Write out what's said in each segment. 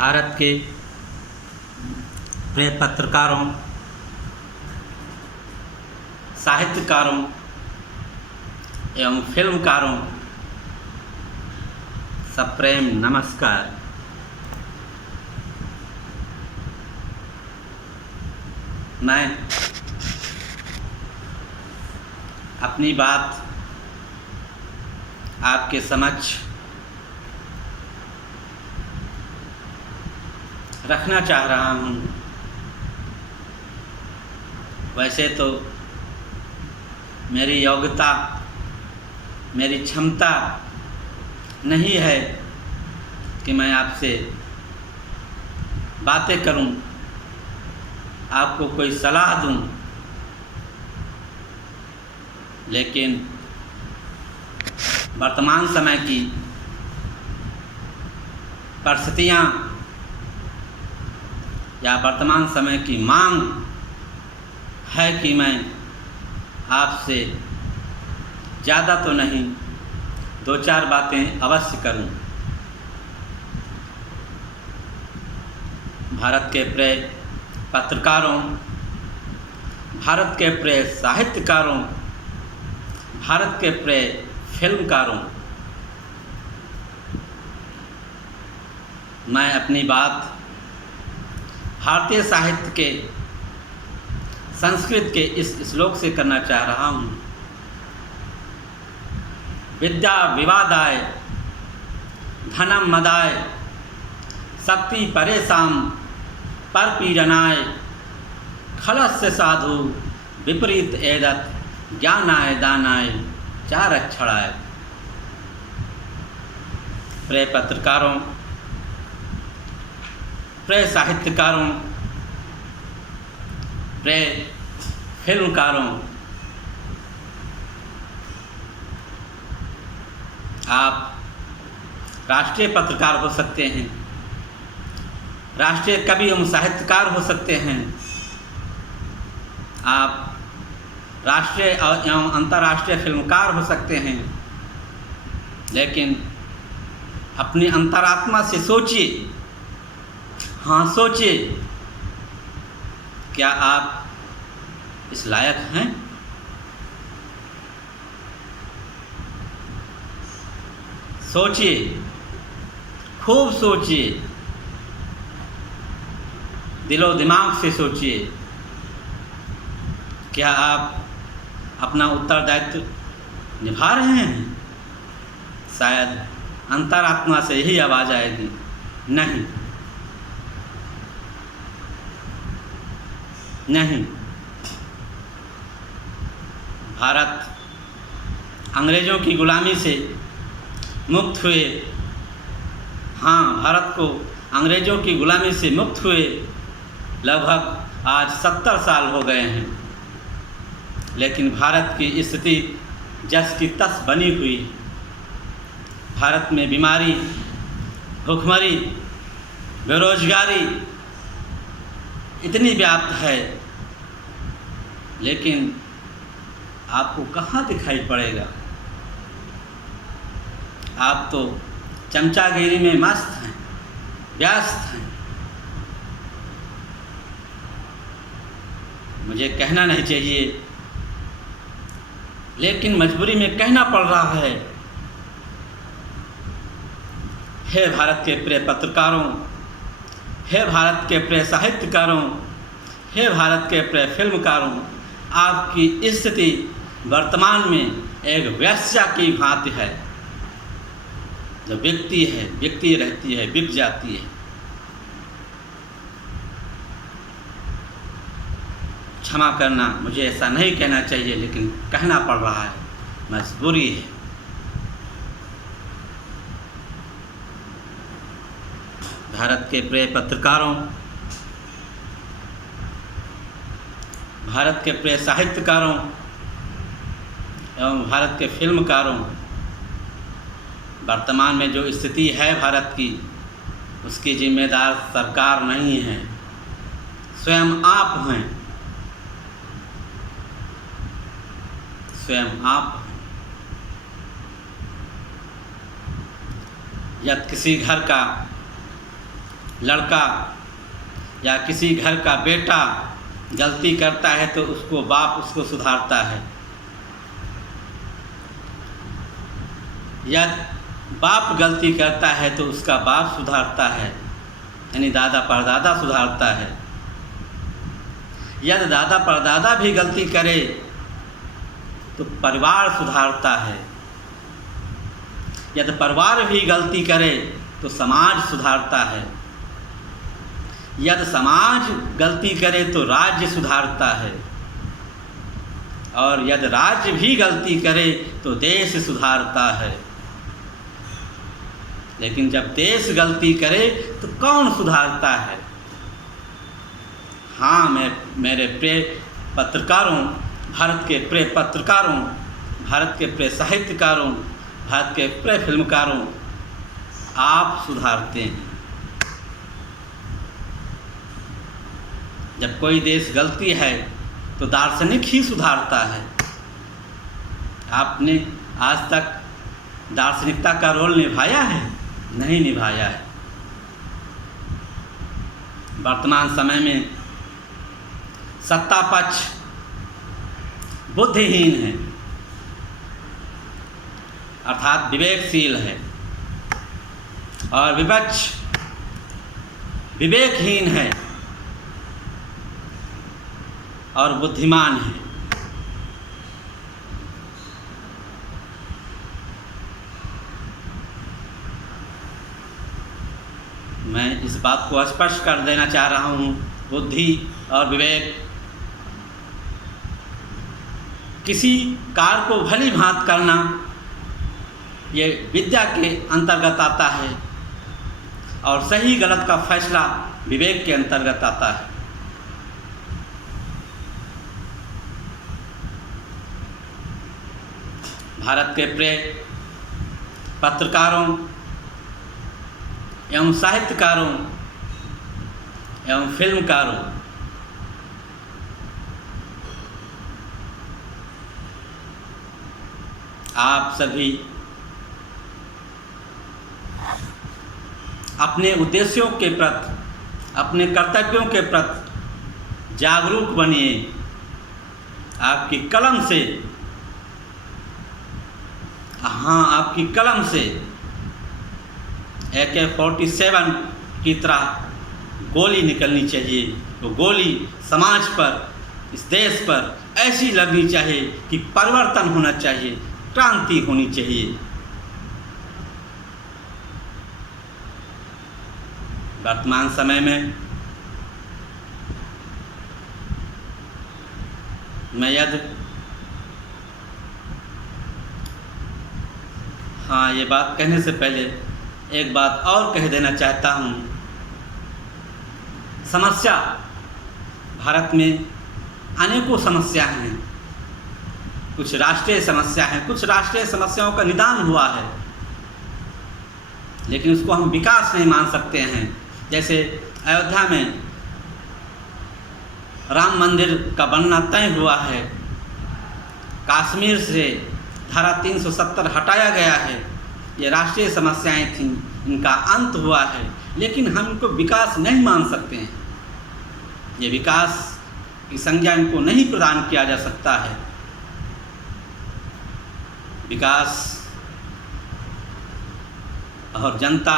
भारत के प्रिय पत्रकारों, साहित्यकारों एवं फिल्मकारों, सप्रेम नमस्कार। मैं अपनी बात आपके समक्ष रखना चाह रहा हूँ। वैसे तो मेरी योग्यता, मेरी क्षमता नहीं है कि मैं आपसे बातें करूं, आपको कोई सलाह दूं, लेकिन वर्तमान समय की परिस्थितियां या वर्तमान समय की मांग है कि मैं आपसे ज़्यादा तो नहीं, दो चार बातें अवश्य करूं। भारत के प्रिय पत्रकारों, भारत के प्रिय साहित्यकारों, भारत के प्रिय फिल्मकारों, मैं अपनी बात भारतीय साहित्य के, संस्कृत के इस श्लोक से करना चाह रहा हूँ। विद्या विवादाय धनम मदाय शक्ति परेशान परपीडनाय खलस्य साधु विपरीत एदत ज्ञानाय दानाय चारक्षणाय। प्रिय पत्रकारों, प्रिय साहित्यकारों, प्रिय फिल्मकारों, आप राष्ट्रीय पत्रकार हो सकते हैं, राष्ट्रीय कवि एवं साहित्यकार हो सकते हैं, आप राष्ट्रीय एवं अंतर्राष्ट्रीय फिल्मकार हो सकते हैं, लेकिन अपनी अंतरात्मा से सोचिए, हाँ सोचिए, क्या आप इस लायक हैं? सोचिए, खूब सोचिए, दिलो दिमाग से सोचिए, क्या आप अपना उत्तरदायित्व निभा रहे हैं? शायद अंतरात्मा से यही आवाज़ आएगी, नहीं नहीं। भारत अंग्रेज़ों की गुलामी से मुक्त हुए, हाँ, भारत को अंग्रेज़ों की गुलामी से मुक्त हुए लगभग आज 70 साल हो गए हैं, लेकिन भारत की स्थिति जस की तस बनी हुई। भारत में बीमारी, भूखमरी, बेरोजगारी इतनी व्याप्त है, लेकिन आपको कहाँ दिखाई पड़ेगा? आप तो चमचागिरी में मस्त हैं, व्यस्त हैं। मुझे कहना नहीं चाहिए, लेकिन मजबूरी में कहना पड़ रहा है। हे भारत के प्रिय पत्रकारों, हे भारत के प्रिय साहित्यकारों, हे भारत के प्रिय फिल्मकारों, आपकी स्थिति वर्तमान में एक वेश्या की भांति है, जो बिकती है, बिकती रहती है, बिक जाती है। क्षमा करना, मुझे ऐसा नहीं कहना चाहिए, लेकिन कहना पड़ रहा है, मजबूरी है। भारत के प्रिय पत्रकारों, भारत के प्रिय साहित्यकारों एवं भारत के फिल्मकारों, वर्तमान में जो स्थिति है भारत की, उसकी जिम्मेदार सरकार नहीं है, स्वयं आप हैं, स्वयं आप हैं। यदि किसी घर का लड़का या किसी घर का बेटा गलती करता है तो उसको बाप उसको सुधारता है, या बाप गलती करता है तो उसका बाप सुधारता है, यानी दादा परदादा सुधारता है। यदि दादा परदादा भी गलती करे तो परिवार सुधारता है, यदि परिवार भी गलती करे तो समाज सुधारता है, यदि समाज गलती करे तो राज्य सुधारता है, और यदि राज्य भी गलती करे तो देश सुधारता है। लेकिन जब देश गलती करे तो कौन सुधारता है? हाँ, मैं मेरे प्रिय पत्रकारों, भारत के प्रिय पत्रकारों, भारत के प्रिय साहित्यकारों, भारत के प्रिय फिल्मकारों, आप सुधारते हैं। जब कोई देश गलती है तो दार्शनिक ही सुधारता है। आपने आज तक दार्शनिकता का रोल निभाया है? नहीं निभाया है। वर्तमान समय में सत्ता पक्ष बुद्धिहीन है, अर्थात विवेकशील है, और विपक्ष विवेकहीन है और बुद्धिमान है। मैं इस बात को स्पष्ट कर देना चाह रहा हूँ, बुद्धि और विवेक किसी कार्य को भली भांति करना, ये विद्या के अंतर्गत आता है, और सही गलत का फैसला विवेक के अंतर्गत आता है। भारत के प्रिय पत्रकारों एवं साहित्यकारों एवं फिल्मकारों, आप सभी अपने उद्देश्यों के प्रति, अपने कर्तव्यों के प्रति जागरूक बनिए। आपकी कलम से, हाँ, आपकी कलम से AK-47 की तरह गोली निकलनी चाहिए। वो गोली समाज पर, इस देश पर ऐसी लगनी चाहिए कि परिवर्तन होना चाहिए, क्रांति होनी चाहिए। वर्तमान समय में मैं यदि हाँ, ये बात कहने से पहले एक बात और कह देना चाहता हूँ। समस्या, भारत में अनेकों समस्या हैं। कुछ राष्ट्रीय समस्या हैं, कुछ राष्ट्रीय समस्याओं का निदान हुआ है, लेकिन उसको हम विकास नहीं मान सकते हैं। जैसे अयोध्या में राम मंदिर का बनना तय हुआ है, कश्मीर से धारा 370 हटाया गया है, ये राष्ट्रीय समस्याएं थीं, इनका अंत हुआ है, लेकिन हम इनको विकास नहीं मान सकते हैं। ये विकास की संज्ञा इनको नहीं प्रदान किया जा सकता है। विकास और जनता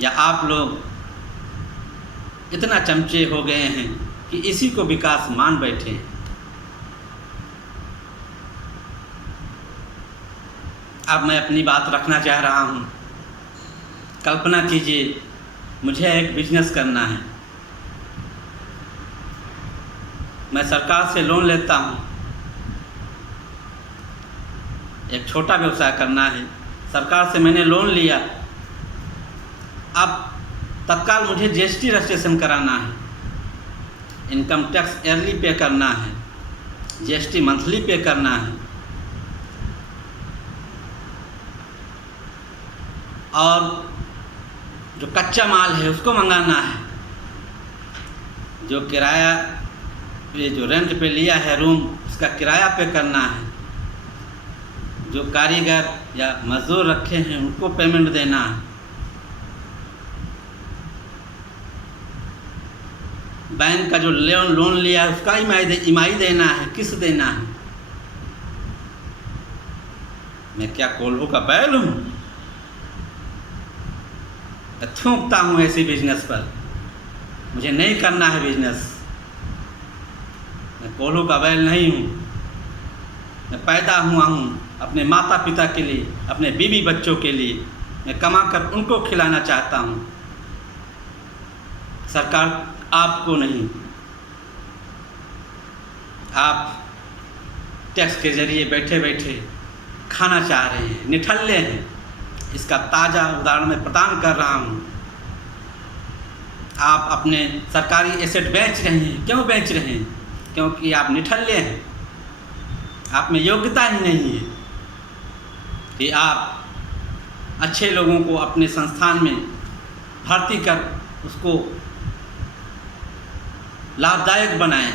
या आप लोग इतना चमचे हो गए हैं कि इसी को विकास मान बैठे हैं। अब मैं अपनी बात रखना चाह रहा हूँ। कल्पना कीजिए, मुझे एक बिजनेस करना है, मैं सरकार से लोन लेता हूँ, एक छोटा व्यवसाय करना है, सरकार से मैंने लोन लिया। अब तत्काल मुझे GST रजिस्ट्रेशन कराना है, इनकम टैक्स ईयरली पे करना है, GST मंथली पे करना है, और जो कच्चा माल है उसको मंगाना है, जो किराया, ये जो रेंट पे लिया है रूम, उसका किराया पे करना है, जो कारीगर या मजदूर रखे हैं उनको पेमेंट देना है। बैंक का जो लोन लिया है उसका ईएमआई देना है, किस्त देना है। मैं क्या कोल्हू का बैल हूँ? मैं थूकता हूँ ऐसे बिजनेस पर। मुझे नहीं करना है बिजनेस। मैं कोल्हू का बैल नहीं हूँ। मैं पैदा हुआ हूँ अपने माता पिता के लिए, अपने बीवी बच्चों के लिए। मैं कमा कर उनको खिलाना चाहता हूँ, सरकार आपको नहीं। आप टैक्स के जरिए बैठे बैठे खाना चाह रहे हैं, निठल्ले हैं। इसका ताज़ा उदाहरण मैं प्रदान कर रहा हूँ। आप अपने सरकारी एसेट बेच रहे हैं। क्यों बेच रहे हैं? क्योंकि आप निठल्ले हैं। आप में योग्यता ही नहीं है कि आप अच्छे लोगों को अपने संस्थान में भर्ती कर उसको लाभदायक बनाएं।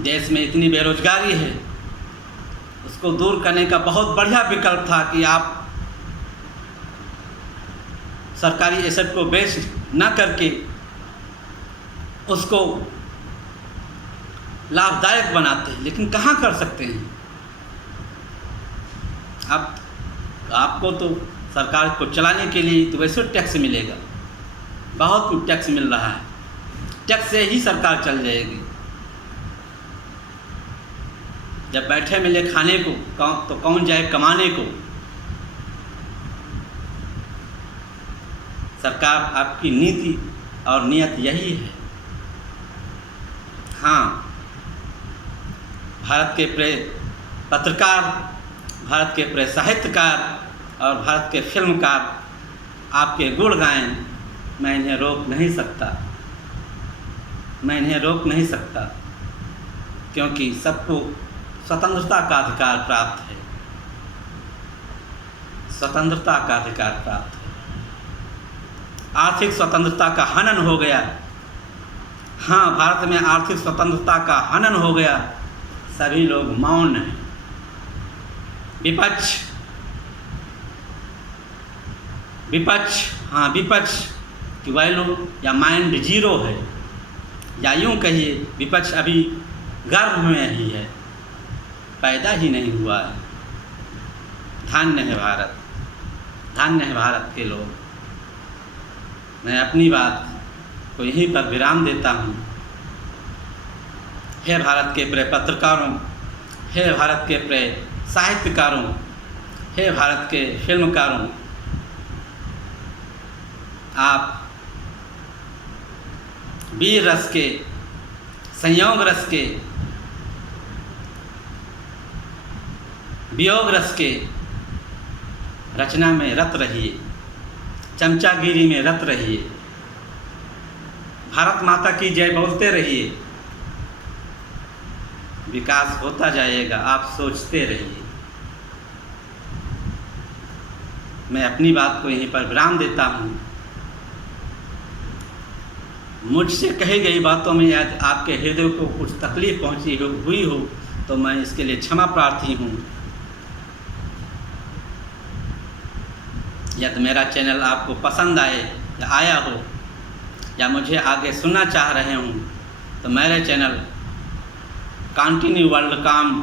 देश में इतनी बेरोजगारी है, उसको दूर करने का बहुत बढ़िया विकल्प था कि आप सरकारी एसेट को बेच न करके उसको लाभदायक बनाते हैं। लेकिन कहाँ कर सकते हैं? अब आपको तो सरकार को चलाने के लिए तो वैसे टैक्स मिलेगा, बहुत टैक्स मिल रहा है। टैक्स से ही सरकार चल जाएगी। जब बैठे मिले खाने को तो कौन जाए कमाने को? सरकार आपकी नीति और नियत यही है। हाँ, भारत के प्रिय पत्रकार, भारत के प्रिय साहित्यकार और भारत के फिल्मकार आपके गुण गाएं, मैं इन्हें रोक नहीं सकता। मैं इन्हें रोक नहीं सकता, क्योंकि सबको स्वतंत्रता का अधिकार प्राप्त है। स्वतंत्रता का अधिकार प्राप्त है। आर्थिक स्वतंत्रता का हनन हो गया। हाँ, भारत में आर्थिक स्वतंत्रता का हनन हो गया। सभी लोग मौन हैं। विपक्ष की वैल्यू या माइंड जीरो है, या यूँ कहिए विपक्ष अभी गर्भ में ही है, पैदा ही नहीं हुआ है। धन्य है भारत, धन्य है भारत के लोग। मैं अपनी बात को यहीं पर विराम देता हूँ। हे भारत के प्रिय पत्रकारों, हे भारत के प्रिय साहित्यकारों, हे भारत के फिल्मकारों, आप वीर रस के, संयोग रस के, वियोग रस के रचना में रत रहिए, चमचागिरी में रत रहिए, भारत माता की जय बोलते रहिए। विकास होता जाएगा, आप सोचते रहिए। मैं अपनी बात को यहीं पर विराम देता हूँ। मुझसे कही गई बातों में यदि आपके हृदय को कुछ तकलीफ पहुँची हुई हो तो मैं इसके लिए क्षमा प्रार्थी हूँ। यदि मेरा चैनल आपको पसंद आए या आया हो, या मुझे आगे सुनना चाह रहे हों, तो मेरे चैनल कंटिन्यू वर्ल्ड काम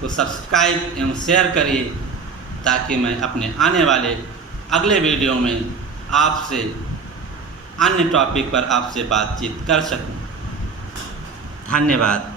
को सब्सक्राइब एवं शेयर करिए, ताकि मैं अपने आने वाले अगले वीडियो में आपसे अन्य टॉपिक पर आपसे बातचीत कर सकूं। धन्यवाद।